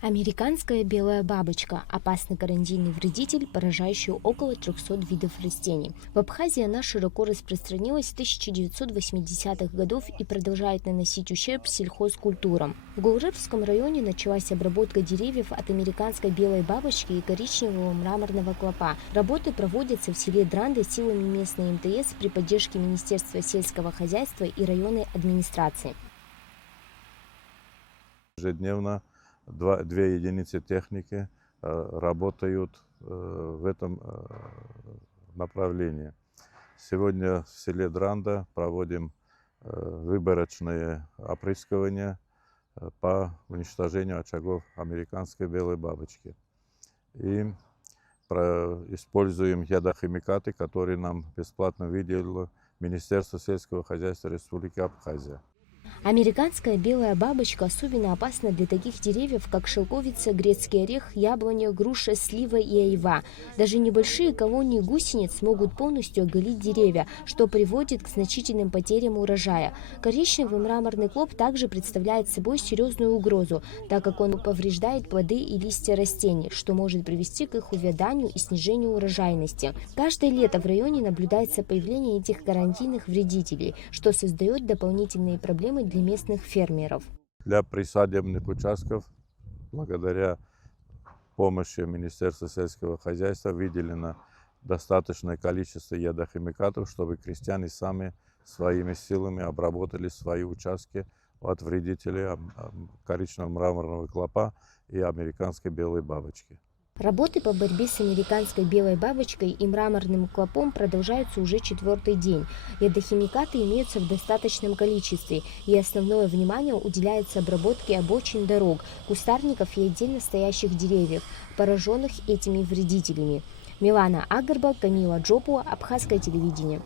Американская белая бабочка – опасный карантинный вредитель, поражающий около 300 видов растений. В Абхазии она широко распространилась с 1980-х годов и продолжает наносить ущерб сельхозкультурам. В Гаужевском районе началась обработка деревьев от американской белой бабочки и коричневого мраморного клопа. Работы проводятся в селе Дранда силами местной МТС при поддержке Министерства сельского хозяйства и районной администрации. Ежедневно две единицы техники работают в этом направлении. Сегодня в селе Дранда проводим выборочные опрыскивания по уничтожению очагов американской белой бабочки. И используем ядохимикаты, которые нам бесплатно выделило Министерство сельского хозяйства Республики Абхазия. Американская белая бабочка особенно опасна для таких деревьев, как шелковица, грецкий орех, яблоня, груша, слива и айва. Даже небольшие колонии гусениц могут полностью оголить деревья, что приводит к значительным потерям урожая. Коричневый мраморный клоп также представляет собой серьезную угрозу, так как он повреждает плоды и листья растений, что может привести к их увяданию и снижению урожайности. Каждое лето в районе наблюдается появление этих карантинных вредителей, что создает дополнительные проблемы для местных фермеров. Для присадебных участков, благодаря помощи Министерства сельского хозяйства, выделено достаточное количество ядохимикатов, чтобы крестьяне сами своими силами обработали свои участки от вредителей коричневого мраморного клопа и американской белой бабочки. Работы по борьбе с американской белой бабочкой и мраморным клопом продолжаются уже 4-й день. Ядохимикаты имеются в достаточном количестве, и основное внимание уделяется обработке обочин дорог, кустарников и отдельно стоящих деревьев, пораженных этими вредителями. Милана Агарба, Камила Джопу, Абхазское телевидение.